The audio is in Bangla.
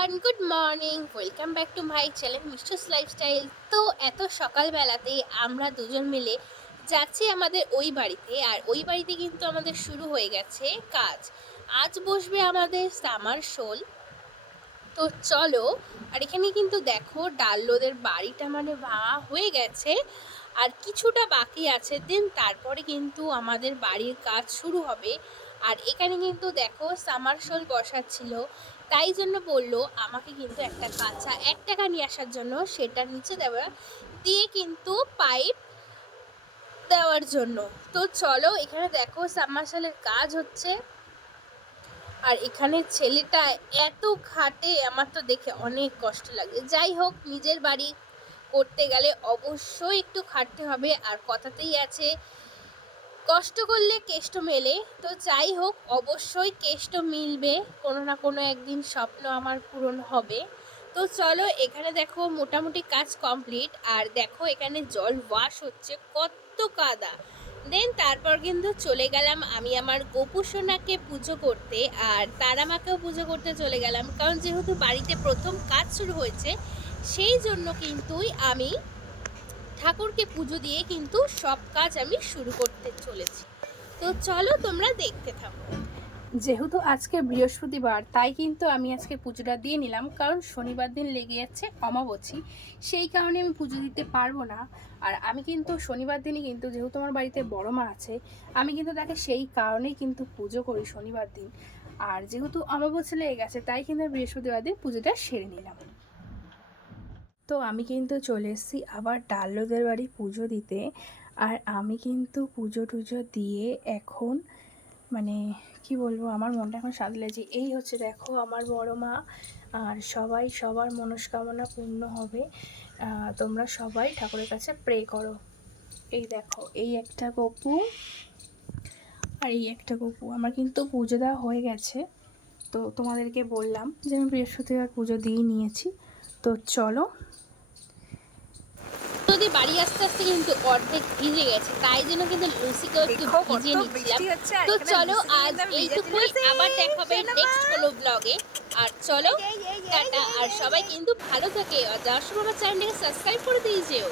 Everyone, good morning. Welcome back to my channel misters lifestyle. তো এত সকালবেলাতে আমরা দুজন মিলে যাচ্ছি আমাদের ওই বাড়িতে, আর ওই বাড়িতে কিন্তু আমাদের শুরু হয়ে গেছে কাজ। আজ বসবে আমাদের সামার শোল। তো চলো, আর এখানে কিন্তু দেখো ডাল্লোদের বাড়িটা মানে ভাঙা হয়ে গেছে, আর কিছুটা বাকি আছে, দেন তারপরে কিন্তু আমাদের বাড়ির কাজ শুরু হবে। আর এখানে কিন্তু দেখো সামারসোল বসাচ্ছিল, তাই জন্য বললো আমাকে কিন্তু একটা কাঁচা 1 টাকা নিয়ে আসার জন্য, সেটা নিচে দেওয়া দিয়ে কিন্তু পাইপ দেওয়ার জন্য। তো চলো, এখানে দেখো সাবমার্শালের কাজ হচ্ছে, আর এখানে ছেলেটা এত খাটে, আমার তো দেখে অনেক কষ্ট লাগে। যাই হোক, নিজের বাড়ি করতে গেলে অবশ্যই একটু খাটতে হবে, আর কথাতেই আছে কষ্ট করলে কেষ্ট মেলে। তো যাই হোক, অবশ্যই কেষ্ট মিলবে, কোনো না কোনো একদিন স্বপ্ন আমার পূরণ হবে। তো চলো, এখানে দেখো মোটামুটি কাজ কমপ্লিট, আর দেখো এখানে জল ওয়াশ হচ্ছে, কত কাদা। দেন তারপর কিন্তু চলে গেলাম আমি আমার গোপু সোনাকে পুজো করতে, আর তারামাকেও পুজো করতে চলে গেলাম, কারণ যেহেতু বাড়িতে প্রথম কাজ শুরু হয়েছে, সেই জন্য কিন্তুই আমি ঠাকুরকে পুজো দিয়ে কিন্তু সব কাজ আমি শুরু করতে চলেছি। তো চলো, তোমরা দেখতে থাকো। যেহেতু আজকে বৃহস্পতিবার, তাই কিন্তু আমি আজকে পুজোটা দিয়ে নিলাম, কারণ শনিবার দিন লেগে যাচ্ছে অমাবস্যা, সেই কারণে আমি পুজো দিতে পারবো না। আর আমি কিন্তু শনিবার দিনই কিন্তু, যেহেতু আমার বাড়িতে বড় মা আছে, আমি কিন্তু তাকে সেই কারণেই কিন্তু পুজো করি শনিবার দিন। আর যেহেতু অমাবস্যা লেগে গেছে, তাই কিন্তু বৃহস্পতিবার দিন পুজোটা সেরে নিলাম। তো আমি কিন্তু চলে এসেছি আবার ডাল্লোদের বাড়ি পুজো দিতে। আর আমি কিন্তু পুজো টুজো দিয়ে এখন মানে কি বলবো, আমার মনটা এখন সাদলেছে। এই হচ্ছে দেখো আমার বড় মা, আর সবাই সবার মনস্কামনা পূর্ণ হবে। তোমরা সবাই ঠাকুরের কাছে প্রে করো। এই দেখো, এই একটা গপু আর এই একটা গপু, আমার কিন্তু পুজো দেওয়া হয়ে গেছে। তো তোমাদেরকে বললাম যে আমি বৃহস্পতিবার পুজো দিয়ে নিয়েছি। তো চলো, যদি বাড়ি আসতে আসতে কিন্তু অর্ধেক ভিজে গেছে, তাই জন্য কিন্তু লুসিকেও একটু ভিজিয়ে নিচ্ছিলাম। তো চলো, আজ এইটুকুই, আবার দেখা হবে নেক্সট কোনো ব্লগে। আর চলো টাটা, আর সবাই কিন্তু ভালো থাকে, আর যাওয়ার সময় আমার চ্যানেলটাকে সাবস্ক্রাইব করে দিয়ে যেও।